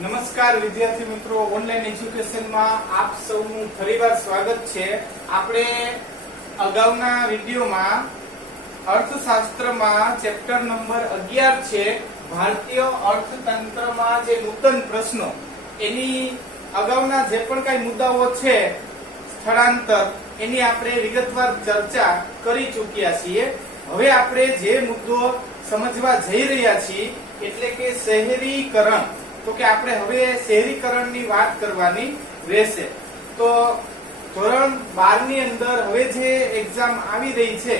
નમસ્કાર વિદ્યાર્થી મિત્રો, ઓનલાઈન એજ્યુકેશનમાં આપ સૌનું ફરીવાર સ્વાગત છે। આપણે અગાઉના વિડિયોમાં અર્થશાસ્ત્રમાં ચેપ્ટર નંબર 11 છે ભારતીય અર્થતંત્રમાં જે નૂતન પ્રશ્નો, એની અગાઉના જે પણ કઈ મુદ્દાઓ છે સ્થળાંતર, એની આપણે વિગતવાર ચર્ચા કરી ચૂક્યા છીએ। હવે આપણે જે મુદ્દો સમજવા જઈ રહ્યા છીએ એટલે કે શહેરીકરણ, તો કે આપણે હવે શહેરીકરણની વાત કરવાની રહેશે। તો ધોરણ 12 ની અંદર હવે જે એક્ઝામ આવી રહી છે,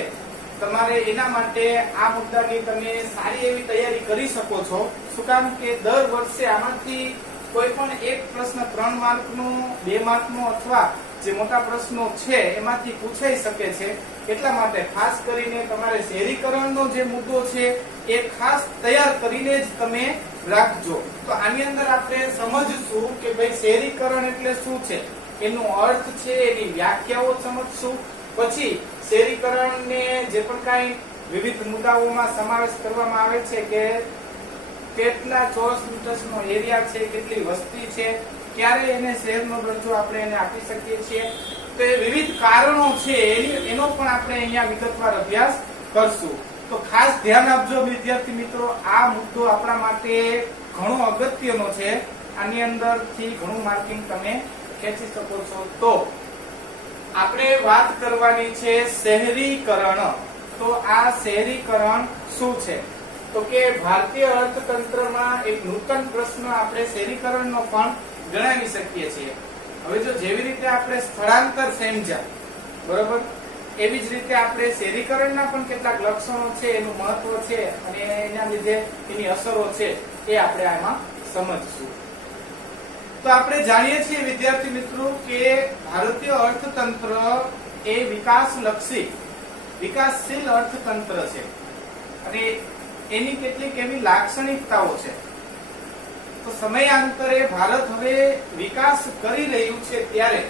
તમારે એના માટે આ મુદ્દાની તમે સારી એવી તૈયારી કરી શકો છો। શું કામ કે દર વર્ષે આમાંથી કોઈ પણ એક પ્રશ્ન 3 માર્કનો, 2 માર્કનો અથવા જે મોટા પ્રશ્નો છે એમાંથી પૂછાઈ શકે છે। એટલા માટે ખાસ કરીને તમારે શહેરીકરણનો જે મુદ્દો છે એ ખાસ તૈયાર કરીને જ તમે રાખજો। તો આની અંદર આપણે સમજશું કે ભાઈ શહેરીકરણ એટલે શું છે, એનો અર્થ છે, એની વ્યાખ્યાઓ સમજશું। પછી શહેરીકરણને જે પણ કાંઈ વિવિધ મુદ્દાઓમાં સમાવેશ કરવામાં આવે છે કે કેટલા ચોરસ મીટરનો એરિયા છે, કેટલી વસ્તી છે, ક્યારે એને શહેરનો દરજ્જો આપણે એને આપી શકીએ છીએ, તો એ વિવિધ કારણો છે એનો પણ આપણે અહીંયા વિગતવાર અભ્યાસ કરશું। તો ખાસ ધ્યાન આપજો વિદ્યાર્થી મિત્રો, આ મુદ્દો આપણા માટે ઘણો અગત્યનો છે। આની અંદરથી ઘણું માર્કિંગ તમે ખેંચી શકો છો। તો આપણે વાત કરવાની છે શહેરીકરણ। તો આ શહેરીકરણ શું છે? તો કે ભારતીય અર્થતંત્રમાં એક નૂતન પ્રશ્ન આપણે શહેરીકરણનો પણ ગણાવી શકીએ છીએ। હવે જો જેવી રીતે આપણે સ્થળાંતર સમજ્યા, બરોબર, એવી જ રીતે આપણે શહેરીકરણના પણ કેટલાક લક્ષણો છે, એનું મહત્વ છે અને એના લીધે એની અસરો છે એ આપણે આમાં સમજશું। તો આપણે જાણીએ છીએ વિદ્યાર્થી મિત્રો કે ભારતીય અર્થતંત્ર એ વિકાસલક્ષી, વિકાસશીલ અર્થતંત્ર છે અને એની કેટલીક એવી લાક્ષણિકતાઓ છે। તો સમયાંતરે ભારત હવે વિકાસ કરી રહ્યું છે ત્યારે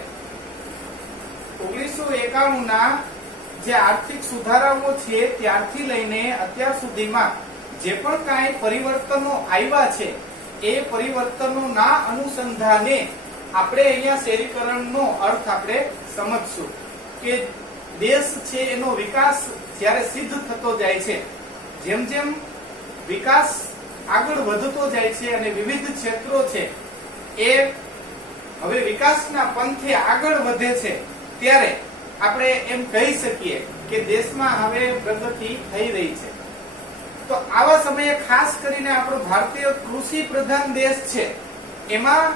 1991 ના જે આર્થિક સુધારાઓ છે ત્યારથી લઈને અત્યાર સુધીમાં જે પણ કાંઈ પરિવર્તનો આવ્યા છે એ પરિવર્તનોના અનુસંધાને આપણે અહીંયા શહેરીકરણનો અર્થ આપણે સમજશું કે દેશ છે એનો વિકાસ જ્યારે સિદ્ધ થતો જાય છે, જેમ જેમ વિકાસ આગળ વધતો જાય છે અને વિવિધ ક્ષેત્રો છે એ હવે વિકાસના પંથે આગળ વધે છે, ત્યારે આપણે એમ કહી શકીએ કે દેશમાં હવે પ્રગતિ થઈ રહી છે। તો આવા સમયે ખાસ કરીને આપણો ભારતીય કૃષિ પ્રધાન દેશ છે, એમાં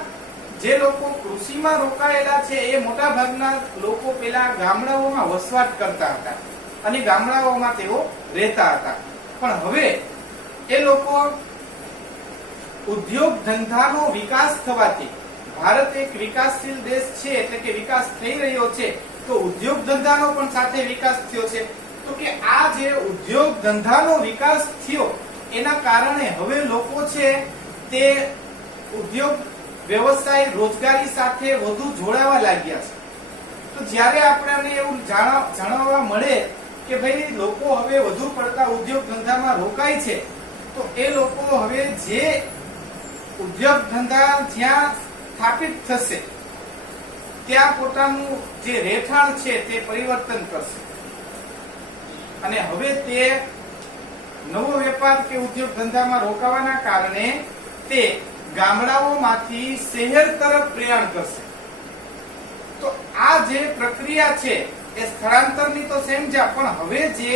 જે લોકો કૃષિમાં રોકાયેલા છે એ મોટા ભાગના લોકો પેલા ગામડાઓમાં વસવાટ કરતા હતા અને ગામડાઓમાં તેઓ રહેતા હતા। પણ હવે એ લોકો ઉદ્યોગ ધંધાનો વિકાસ થવાથી, ભારત એક વિકાસશીલ દેશ છે એટલે કે વિકાસ થઈ રહ્યો છે, તો ઉદ્યોગ ધંધાનો પણ સાથે વિકાસ થયો છે। તો કે આ જે ઉદ્યોગ ધંધાનો વિકાસ થયો એના કારણે હવે લોકો છે તે ઉદ્યોગ વ્યવસાય રોજગારી સાથે વધુ જોડાવા લાગ્યા છે। તો જ્યારે આપણને એવું જાણવા મળે કે ભાઈ લોકો હવે વધુ પડતા ઉદ્યોગ ધંધામાં રોકાય છે, તો એ લોકો હવે જે ઉદ્યોગ ધંધા જ્યાં સ્થાપિત થશે ત્યાં પોતાનું જે રહેઠાણ છે તે પરિવર્તન કરશે અને હવે તે નવો વેપાર કે ઉદ્યોગ ધંધામાં રોકાવાના કારણે તે ગામડાઓમાંથી શહેર તરફ પ્રયાણ કરશે। તો આ જે પ્રક્રિયા છે એ સ્થળાંતરની તો સમજ્યા, પણ હવે જે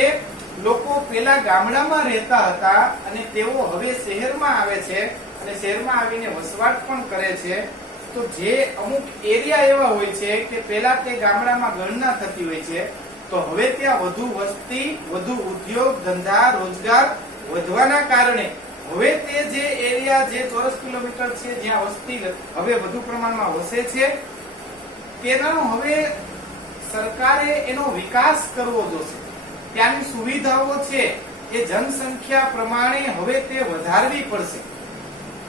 લોકો પેલા ગામડામાં રહેતા હતા અને તેઓ હવે શહેરમાં આવે છે અને શહેરમાં આવીને વસવાટ પણ કરે છે, તો જે અમુક એરિયા એવા હોય છે કે પેલા તે ગામડામાં ગણના થતી હોય છે, તો હવે ત્યાં વધુ વસ્તી, વધુ ઉદ્યોગ ધંધા, રોજગાર વધવાના કારણે હવે તે જે એરિયા, જે ચોરસ કિલોમીટર છે જ્યાં વસ્તી હવે વધુ પ્રમાણમાં વસે છે, તેનો હવે સરકારે એનો વિકાસ કરવો જોશે। ત્યાંની સુવિધાઓ છે એ જનસંખ્યા પ્રમાણે હવે તે વધારવી પડશે।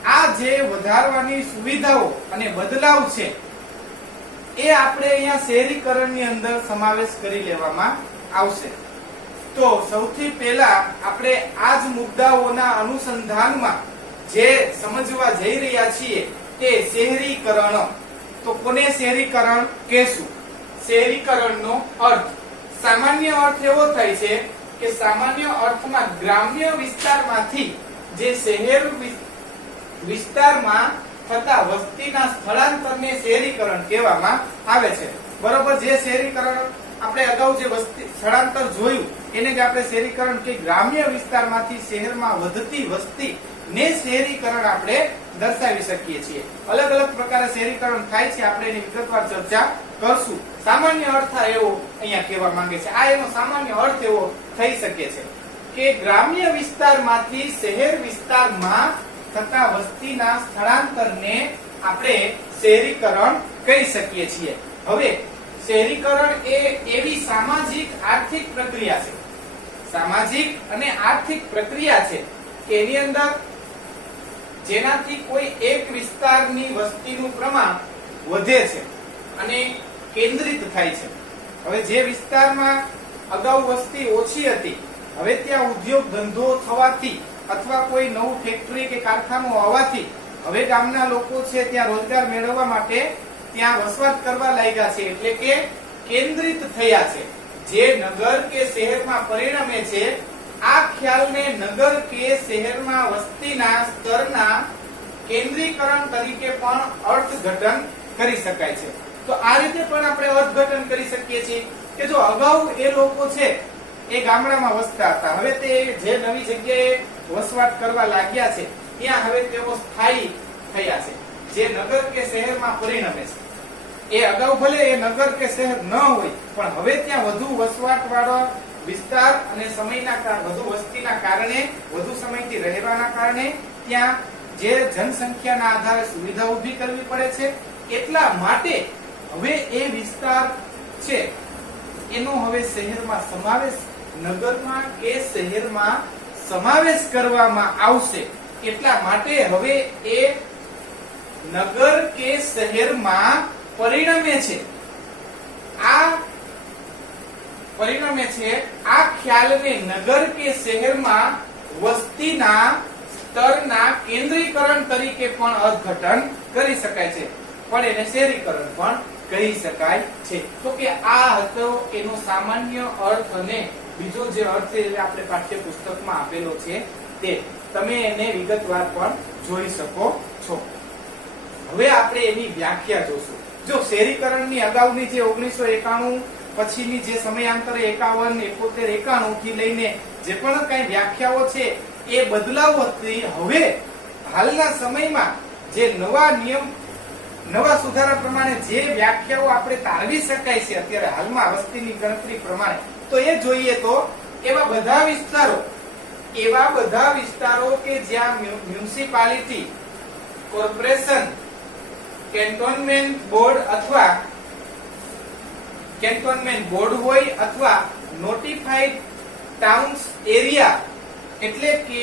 આ જે વધારવાની સુવિધાઓ અને બદલાવ છે એ આપણે અહીંયા શહેરીકરણની અંદર સમાવેશ કરી લેવામાં આવશે। તો સૌથી પહેલા આપણે આ જ મુદ્દાઓના અનુસંધાનમાં જે સમજવા જઈ રહ્યા છીએ તે શહેરીકરણ. તો કોને શહેરીકરણ કહેશું? શહેરીકરણનો અર્થ, સામાન્ય અર્થ એવો થાય છે કે સામાન્ય અર્થમાં ગ્રામ્ય વિસ્તારમાંથી જે શહેર વિસ્તારમાં થતા વસ્તીના સ્થળાંતરને શહેરીકરણ કહેવામાં આવે છે. બરોબર. જે શહેરીકરણ આપણે અગાઉ જે વસ્તી સ્થળાંતર જોયું એને જ આપણે શહેરીકરણ કે ગ્રામ્ય વિસ્તારમાંથી શહેરમાં વધતી વસ્તી ને શહેરીકરણ આપણે દર્શાવી શકીએ છીએ. અલગ અલગ પ્રકારે શહેરીકરણ થાય છે, આપણે એની વિગતવાર ચર્ચા કરશું. સામાન્ય અર્થ એવો અહીંયા કહેવા માંગે છે, આ એનો સામાન્ય અર્થ એવો થઈ શકે છે કે ગ્રામ્ય વિસ્તારમાંથી શહેર વિસ્તારમાં થતા વસ્તીના સ્થળાંતરને આપણે શહેરીકરણ કહી શકીએ છીએ. હવે શહેરીકરણ એ એવી સામાજિક આર્થિક પ્રક્રિયા છે, સામાજિક અને આર્થિક પ્રક્રિયા છે કે એની અંદર જેનાથી કોઈ એક વિસ્તારની વસ્તીનું પ્રમાણ વધે છે અને કેન્દ્રિત થાય છે. હવે જે વિસ્તારમાં અગાઉ વસ્તી ઓછી હતી, હવે ત્યાં ઉદ્યોગ ધંધો થવાથી અથવા કોઈ નવું ફેક્ટરી કે કારખાનું આવવાથી હવે ગામના લોકો છે ત્યાં રોજગાર મેળવવા માટે ત્યાં વસવાટ કરવા લાગ્યા છે, એટલે કે કેન્દ્રિત થયા છે. જે નગર કે શહેરમાં પરિણમે છે, આ ખ્યાલને નગર કે શહેરમાં વસ્તીના સ્તરના કેન્દ્રીકરણ તરીકે પણ અર્થઘટન કરી શકાય છે. તો આ રીતે પણ આપણે અર્થઘટન કરી શકીએ છીએ કે જો અગાઉ એ લોકો છે એ ગામડામાં વસતા હતા, હવે તે જે નવી જગ્યાએ વસવાટ કરવા લાગ્યા છે ત્યાં હવે તેઓ સ્થાયી થયા છે, જે નગર કે શહેરમાં પરિણમે છે. એ અગાઉ ભલે એ નગર કે શહેર ન હોય, પણ હવે ત્યાં વધુ વસવાટ વાળો વિસ્તાર અને સમયના વધુ વસ્તીના કારણે, વધુ સમયથી રહેવાના કારણે ત્યાં જે જનસંખ્યાના આધારે સુવિધા ઊભી કરવી પડે છે, એટલા માટે હવે એ વિસ્તાર છે એનો હવે શહેરમાં સમાવેશ, નગરમાં કે શહેરમાં સમાવેશ કરવામાં આવશે. એટલા માટે હવે એ નગર કે શહેરમાં પરિણમે છે. આ પરિણમે છે, આ ખ્યાલને નગર કે શહેરમાં વસ્તીના સ્તરના કેન્દ્રીકરણ તરીકે પણ અર્થઘટન કરી શકાય છે, પણ એને શહેરીકરણ પણ કહી શકાય છે. તો કે આ હતો એનો સામાન્ય અર્થ અને બીજો જે અર્થ આપણે પાઠ્યપુસ્તકમાં આપેલો છે તે તમે એને વિગતવાર પણ જોઈ શકો છો. હવે આપણે એની વ્યાખ્યા જોશું. જો શહેરીકરણની અગાઉની જે 1991 પછીની જે સમયાંતરે 51, 71, 91 થી લઈને જે પણ કઈ વ્યાખ્યાઓ છે એ બદલાવોથી હવે હાલના સમયમાં જે નવા નિયમ, નવા સુધારા પ્રમાણે જે વ્યાખ્યાઓ આપણે તારવી શકાય છે અત્યારે હાલમાં વસ્તીની ગણતરી પ્રમાણે, તો એ જોઈએ તો એવા બધા વિસ્તારો કે જ્યાં મ્યુનિસિપાલિટી, કોર્પોરેશન, કેન્ટોનમેન્ટ બોર્ડ અથવા કેન્ટોનમેન્ટ બોર્ડ હોય અથવા નોટિફાઈડ ટાઉન્સ એરિયા એટલે કે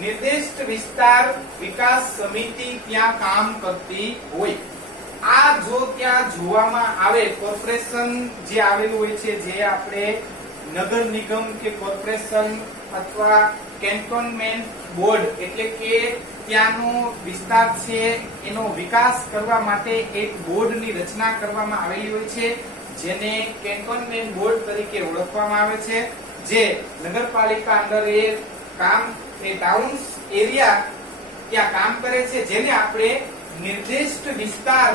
નિર્દિષ્ટ વિસ્તાર વિકાસ સમિતિ ત્યાં કામ કરતી હોય. આ જો ત્યાં જોવામાં આવે, કોર્પોરેશન જે આવેલું હોય છે, જે આપણે નગર નિગમ કે કોર્પોરેશન અથવા કેન્ટોનમેન્ટ બોર્ડ એટલે કે ત્યાંનો વિસ્તાર છે એનો વિકાસ કરવા માટે એક બોર્ડની રચના કરવામાં આવેલી હોય છે, જેને કેન્ટોનમેન્ટ બોર્ડ તરીકે ઓળખવામાં આવે છે, જે નગરપાલિકા અંદર એ કામ, એ ટાઉન્સ એરિયા ત્યાં કામ કરે છે, જેને આપણે નિર્દિષ્ટ વિસ્તાર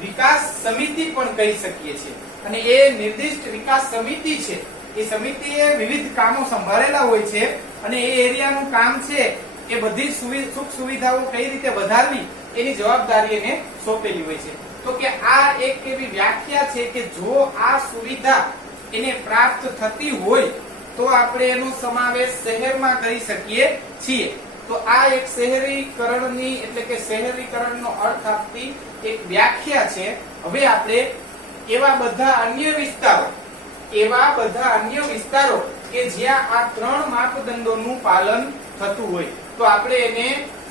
વિકાસ સમિતિ પણ કહી શકીએ છીએ. અને એ નિર્દિષ્ટ વિકાસ સમિતિ છે, એ સમિતિએ વિવિધ કામો સંભાળેલા હોય છે અને એ એરિયાનું કામ છે એ બધી સુખ સુવિધાઓ કઈ રીતે વધારવી એની જવાબદારી એને સોંપેલી હોય છે. તો કે આ એક એવી વ્યાખ્યા છે કે જો આ સુવિધા એને પ્રાપ્ત થતી હોય તો આપણે એનો સમાવેશ શહેરમાં કરી શકીએ છીએ. તો આ એક શહેરીકરણની એટલે કે શહેરીકરણનો અર્થ આપતી એક વ્યાખ્યા છે. હવે આપણે એવા બધા અન્ય વિસ્તારો કે જ્યાં આ ત્રણ માપદંડોનું પાલન થતું હોય તો આપણે એને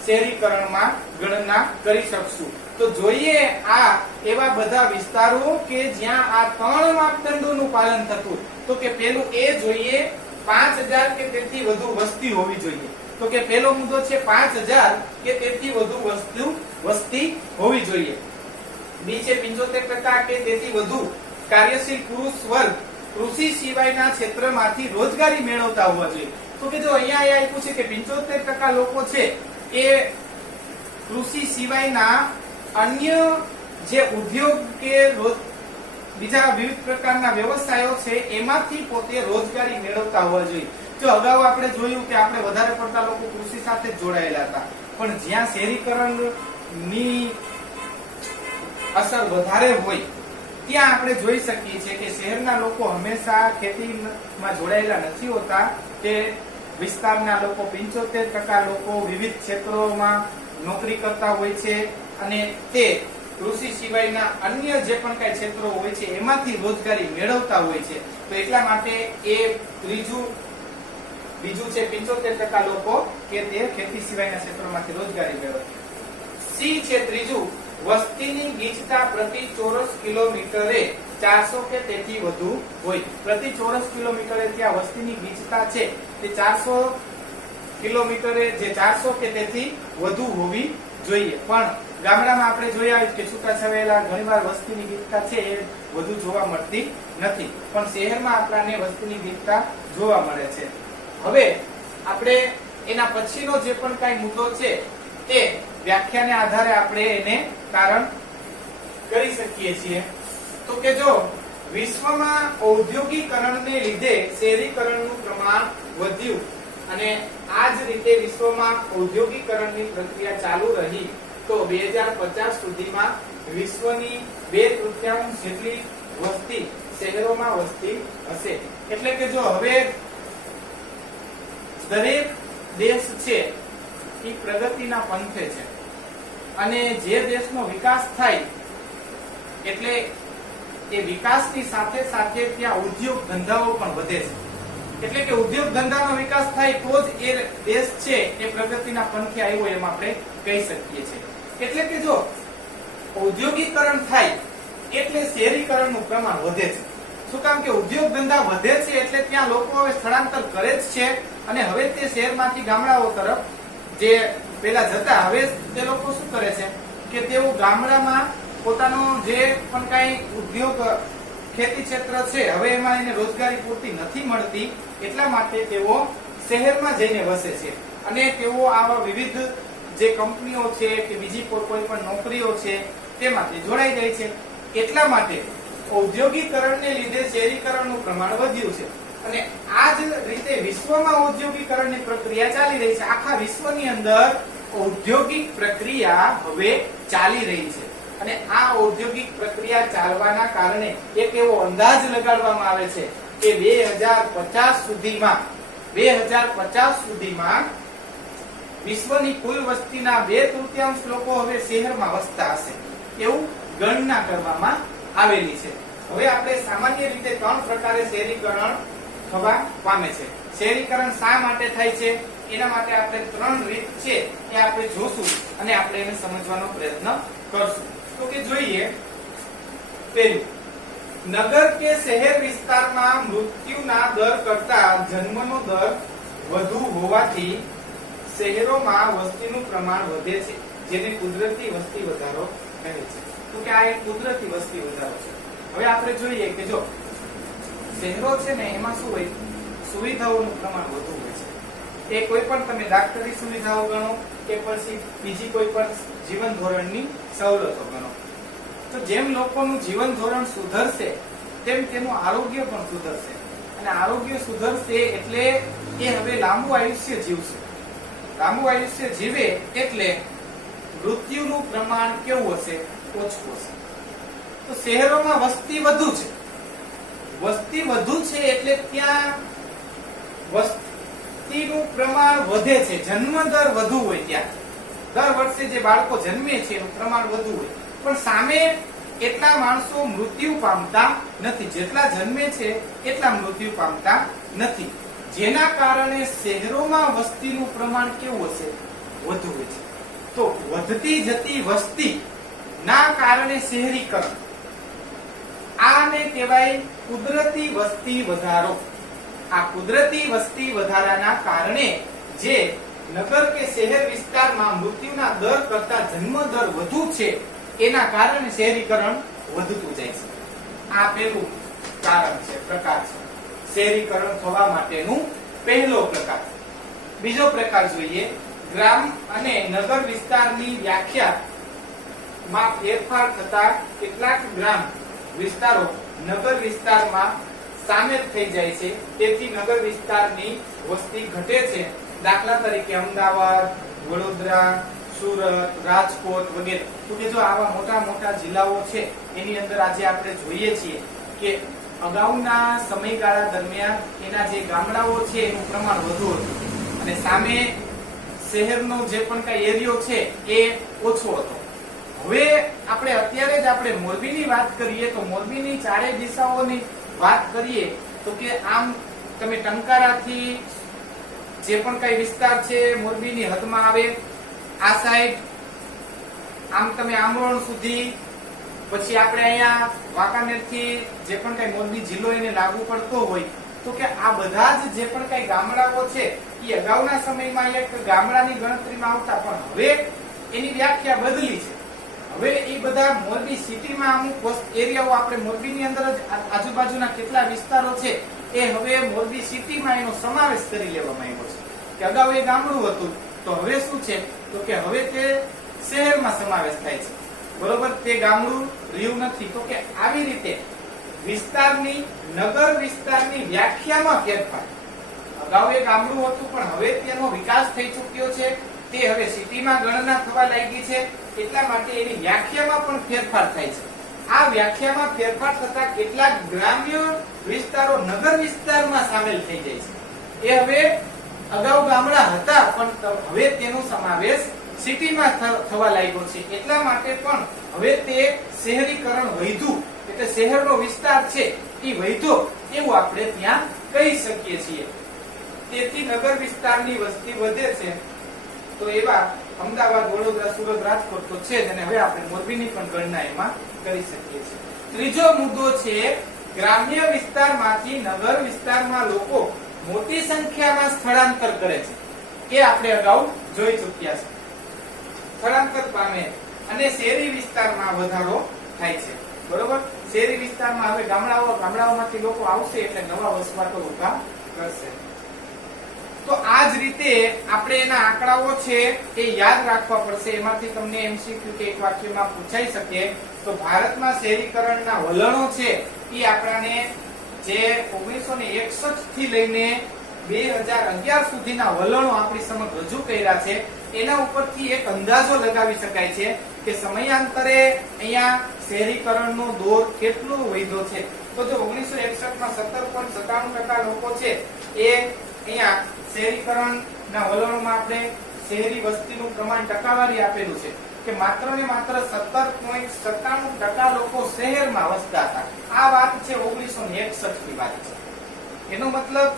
શહેરીકરણમાં ગણના કરી શકશું. તો જોઈએ આ એવા બધા વિસ્તારો કે જ્યાં આ ત્રણ માપદંડોનું પાલન થતું, તો કે પેલું એ જોઈએ 5000 કે તેથી વધુ વસ્તી હોવી જોઈએ. તો કે પહેલો મુદ્દો છે 5000 કે તેથી વધુ વસ્તી હોવી જોઈએ. બી છે 75% કે તેથી વધુ કાર્યશીલ પુરુષ વર્ગ કૃષિ સિવાયના ક્ષેત્રમાંથી રોજગારી મેળવતા હોવા જોઈએ. તો કે જો અહીંયા આપ્યું છે કે 75% લોકો છે એ કૃષિ સિવાયના અન્ય જે ઉદ્યોગ કે બીજા વિવિધ પ્રકારના વ્યવસાયો છે એમાંથી પોતે રોજગારી મેળવતા હોવા જોઈએ. જો અગાઉ આપણે જોયું કે આપણે વધારે પડતા લોકો કૃષિ સાથે જ જોડાયેલા હતા, પણ જ્યાં શહેરીકરણની અસર વધારે હોય ત્યાં આપણે જોઈ શકીએ છીએ કે શહેરના લોકો હંમેશા ખેતીમાં જોડાયેલા નથી હોતા. તે વિસ્તારના લોકો 75% લોકો વિવિધ ક્ષેત્રોમાં નોકરી કરતા હોય છે અને તે કૃષિ સિવાયના અન્ય જે પણ કઈ ક્ષેત્રો હોય છે એમાંથી રોજગારી મેળવતા હોય છે. તો એટલા માટે એ બીજું છે 75% લોકો કે તે ખેતી સિવાયના ક્ષેત્રોમાંથી રોજગારી મેળવે. સી છે ત્રીજું, વસ્તીની ગીચતા પ્રતિ ચોરસ કિલોમીટરે 400 કે તેથી વધુ હોય. પ્રતિ ચોરસ કિલોમીટરે ત્યાં વસ્તીની ગીચતા છે તે 400 કિલોમીટરે જે 400 કે તેથી વધુ હોવી જોઈએ. પણ ગામડામાં આપણે જોયા કે છૂટાછવાયેલા ઘણીવાર વસ્તીની ગીચતા છે એ વધુ જોવા મળતી નથી, પણ શહેરમાં આપણને વસ્તીની ગીચતા જોવા મળે છે. હવે આપણે એના પછીનો જે પણ કઈ મુદ્દો છે તે વ્યાખ્યાને આધારે આપણે એને કારણ કરી શકીએ છીએ. તો કે જો વિશ્વમાં ઔદ્યોગિકરણને લીધે શહેરીકરણનું પ્રમાણ વધ્યું અને આ જ રીતે વિશ્વમાં ઔદ્યોગિકરણની પ્રક્રિયા ચાલુ રહી તો 2050 સુધીમાં વિશ્વની 2/3 જેટલી વસ્તી શહેરોમાં વસતી હશે. એટલે કે જો હવે દરેક દેશ છે એ પ્રગતિના પંથે છે અને જે દેશનો વિકાસ થાય એટલે એ વિકાસની સાથે સાથે ત્યાં ઉદ્યોગ ધંધાઓ પણ વધે છે. એટલે કે ઉદ્યોગ ધંધાનો વિકાસ થાય તો જ એ દેશ છે એ પ્રગતિના પંથે આવ્યો એમ આપણે કહી શકીએ છીએ. એટલે કે જો ઔદ્યોગિકરણ થાય એટલે શહેરીકરણનું પ્રમાણ વધે છે. શું કામ કે ઉદ્યોગ ધંધા વધે છે એટલે ત્યાં લોકો હવે સ્થળાંતર કરે જ છે અને હવે તે શહેરમાંથી ગામડાઓ તરફ જે પેલા જતા હવે તે લોકો શું કરે છે કે તેઓ ગામડામાં પોતાનો જે પણ કઈ ઉદ્યોગ ખેતી ક્ષેત્ર છે હવે એમાં એને રોજગારી પૂરતી નથી મળતી, એટલા માટે તેઓ શહેરમાં જઈને વસે છે અને તેઓ આવા વિવિધ જે કંપનીઓ છે કે બીજી કોઈ પણ નોકરીઓ છે તેમાંથી જોડાઈ જાય છે. એટલા માટે ઔદ્યોગિકરણને લીધે શહેરીકરણનું પ્રમાણ વધ્યું છે અને આ જ રીતે વિશ્વમાં ઔદ્યોગિકરણની પ્રક્રિયા ચાલી રહી છે. આખા વિશ્વની અંદર ઔદ્યોગિક પ્રક્રિયા હવે ચાલી રહી છે અને આ ઔદ્યોગિક પ્રક્રિયા ચાલવાના કારણે એક એવો અંદાજ લગાડવામાં આવે છે કે 2050 સુધીમાં વિશ્વની કુલ વસ્તીના 2/3 લોકો હવે શહેરમાં વસતા હશે એવું ગણના કરવામાં આવેલી છે. હવે આપણે સામાન્ય રીતે 3 પ્રકારે શહેરીકરણ થવા પામે છે. શહેરીકરણ શા માટે થાય છે એના માટે આપણે 3 રીત છે એ આપણે જોશું અને આપણે એને સમજવાનો પ્રયત્ન કરશું. તો કે જોઈએ, પહેલું, નગર કે શહેર વિસ્તારમાં મૃત્યુના દર કરતા જન્મનો દર વધુ હોવાથી શહેરોમાં વસ્તીનું પ્રમાણ વધે છે, જેને કુદરતી વસ્તી વધારો કહે છે. તો કે આ એક કુદરતી વસ્તી વધારો છે. હવે આપણે જોઈએ કે જો શહેરો છે ને એમાં શું હોય, સુવિધાઓનું પ્રમાણ વધુ હોય છે. એ કોઈ પણ તમે ડાક્ટરી સુવિધાઓ ગણો કે પછી બીજી કોઈ પણ જીવન ધોરણની સવલતો ગણો, તો જેમ લોકોનું જીવન ધોરણ સુધરશે તેમ તેનું આરોગ્ય પણ સુધરશે અને આરોગ્ય સુધરશે એટલે એ હવે લાંબુ આયુષ્ય જીવશે. લાંબુ આયુષ્ય જીવે એટલે મૃત્યુનું પ્રમાણ કેવું હશે, ઓછું હશે. તો શહેરોમાં વસ્તી વધુ છે, વસ્તી વધુ છે એટલે ત્યાં વસ્તીનું પ્રમાણ વધે છે, જન્મ દર વધુ હોય, ત્યાં દર વર્ષે જે બાળકો જન્મે છે એનું પ્રમાણ વધુ હોય, પણ સામે એટલા માણસો મૃત્યુ પામતા નથી. જેટલા જન્મે છે એટલા મૃત્યુ પામતા નથી, જેના કારણે શહેરોમાં વસ્તીનું પ્રમાણ કેવું હશે, વધુ હોય છે. તો વધતી જતી વસ્તી ના કારણે શહેરીકરણ, આને કહેવાય કુદરતી વસ્તી વધારો. આ કુદરતી વસ્તી વધારાના કારણે જે નગર કે શહેર વિસ્તારમાં મૃત્યુના દર કરતા જન્મ દર વધુ છે એના કારણે શહેરીકરણ વધતું જાય છે. આ પહેલું કારણ છે, પ્રકાર છે શહેરીકરણ થવા માટેનું પહેલો પ્રકાર. બીજો પ્રકાર જોઈએ, ગ્રામ અને નગર વિસ્તારની વ્યાખ્યા માં ફેરફાર થતા કેટલાક ગ્રામ વિસ્તારો નગર વિસ્તારમાં સામેલ થઈ જાય છે, તેથી નગર વિસ્તારની વસ્તી ઘટે છે. દાખલા તરીકે અમદાવાદ, વડોદરા, સુરત, રાજકોટ વગેરે. તો કે જો આવા મોટા મોટા જિલ્લાઓ છે એની અંદર આજે આપણે જોઈએ છીએ કે અગાઉના સમયગાળા દરમિયાન એના જે ગામડાઓ છે એનું પ્રમાણ વધુ હતું અને સામે શહેરનો જે પણ કઈ એરિયો છે એ ઓછો હતો. હવે અત્યારે જ આપણે મોરબીની વાત કરીએ તો મોરબીની ચારે દિશાઓની વાત કરીએ તો કે આમ તમે ટંકારાથી જે પણ કઈ વિસ્તાર છે મોરબીની હદમાં આવે, આ સાઈડ આમ તમે આંબોણ સુધી, પછી આપણે અહીંયા વાંકાનેરથી જે પણ કઈ મોરબી જિલ્લો એને લાગુ પડતો હોય તો કે આ બધા જ જે પણ કઈ ગામડાઓ છે એ અગાઉના સમયમાં એક ગામડાની ગણતરીમાં આવતા, પણ હવે એની વ્યાખ્યા બદલી છે. હવે એ બધા મોરબી સિટીમાં અમુક એરિયાઓ આપણે મોરબીની અંદર જ આજુબાજુના કેટલા વિસ્તારો છે એ હવે મોરબી સિટીમાં એનો સમાવેશ કરી લેવામાં આવ્યો છે. કે અગાઉ એ ગામડું હતું તો હવે શું છે તો કે હવે તે શહેરમાં સમાવેશ થાય છે. બરોબર, તે ગામડું રહ્યું નથી. તો કે આવી રીતે વિસ્તારની નગર વિસ્તારની વ્યાખ્યામાં ફેરફાર. અગાઉ એ ગામડું હતું પણ હવે તેનો વિકાસ થઈ ચૂક્યો છે, તે હવે સિટીમાં ગણના થવા લાગી છે, એટલા માટે એની વ્યાખ્યામાં પણ ફેરફાર થાય છે. આ વ્યાખ્યામાં ફેરફાર થતા કેટલાક ગ્રામ્ય વિસ્તારો નગર વિસ્તારમાં સામેલ થઈ જાય છે. એ હવે અગાઉ ગામડા હતા પણ હવે તેનો સમાવેશ સિટીમાં થવા લાગ્યો છે, એટલા માટે પણ હવે તે શહેરીકરણ વધ્યું, એટલે શહેરનો વિસ્તાર છે એ વધ્યો એવું આપણે ત્યાં કહી શકીએ છીએ. તેથી નગર વિસ્તારની વસ્તી વધે છે તો એવા અમદાવાદ, વડોદરા, સુરત, રાજકોટ તો છે જ, અને હવે આપણે મોરબીની પણ ગણના એમાં કરી શકીએ છીએ. ત્રીજો મુદ્દો છે ગ્રામ્ય વિસ્તારમાંથી નગર વિસ્તારમાં લોકો મોટી સંખ્યામાં સ્થળાંતર કરે છે. એ આપણે અગાઉ જોઈ ચૂક્યા છે. સ્થળાંતર પામે અને શહેરી વિસ્તારમાં વધારો થાય છે. બરોબર, શહેરી વિસ્તારમાં હવે ગામડાઓમાંથી લોકો આવશે એટલે નવા વસવાટો ઉભા કરશે. તો આ જ રીતે આપણે એના આંકડાઓ છે એ યાદ રાખવા પડશે. એમાંથી તમને એમસીક્યુ કે એક વાક્યમાં પૂછાઈ શકે તો ભારતમાં શહેરીકરણના વલણો છે એ આપણાને જે 1961 થી લઈને 2011 સુધીના વલણો આપણી સમક્ષ રજૂ કર્યા છે એના ઉપરથી એક અંદાજો લગાવી શકાય છે કે સમયાંતરે અહીંયા શહેરીકરણનો દોર કેટલો વધ્યો છે. તો જો 1961 માં 17.97% લોકો છે એ અહીંયા શહેરીકરણના વલણોમાં આપણે શહેરી વસ્તીનું પ્રમાણ ટકાવારી આપેલું છે કે માત્ર ને માત્ર 17.97% લોકો શહેરમાં વસતા હતા. આ વાત છે 1961 ની વાત છે. એનો મતલબ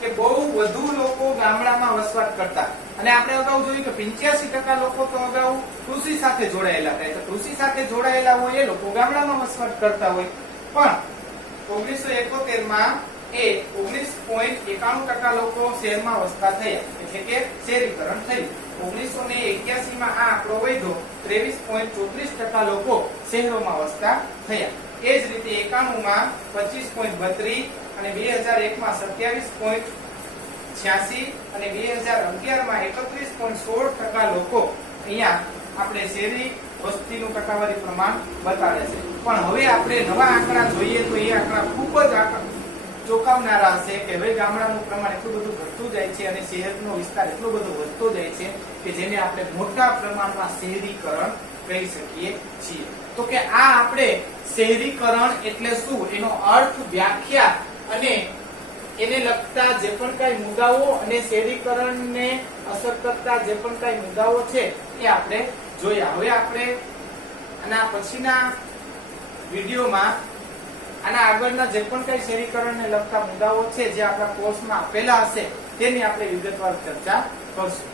કે બહુ વધુ લોકો ગામડામાં વસવાટ કરતા. અને આપણે અગાઉ જોયું કે 85% લોકો તો અગાઉ કૃષિ સાથે જોડાયેલા હતા. તો કૃષિ સાથે જોડાયેલા હોય એ લોકો ગામડામાં વસવાટ કરતા હોય, પણ 1971 માં એ 19.91% લોકો શહેરમાં વસતા થયા, એટલે કે શહેરીકરણ થયું. 1981 માં આ આંકડો વધ્યો, 23.34% લોકો શહેરોમાં વસતા થયા. એ જ રીતે 91 માં 25.32 અને 2001 માં 27.86 અને 2011 માં 31.16% લોકો અહીંયા આપણે શહેરી વસ્તીનું ટકાવારી પ્રમાણ બતાડે છે. પણ હવે આપણે નવા આંકડા જોઈએ તો એ આંકડા ખૂબ જ ચોંકાવનારા હશે કે હવે ગામડાનું પ્રમાણ એટલું બધું ઘટતું જાય છે અને શહેરનો વિસ્તાર એટલો બધો વધતો જાય છે કે જેને આપણે મોટા પ્રમાણમાં શહેરીકરણ કહી શકીએ છીએ. તો કે આ આપણે શહેરીકરણ એટલે શું, એનો અર્થ, વ્યાખ્યા અને એને લગતા જે પણ કઈ મુદ્દાઓ અને શહેરીકરણને અસર કરતા જે પણ કઈ મુદ્દાઓ છે એ આપણે જોયા. હવે આપણે આના પછીના વિડીયોમાં આના આગળના જે પણ કઈ શહેરીકરણને લગતા મુદ્દાઓ છે જે આપણા કોર્સમાં આપેલા હશે તેની આપણે વિગતવાર ચર્ચા કરશું.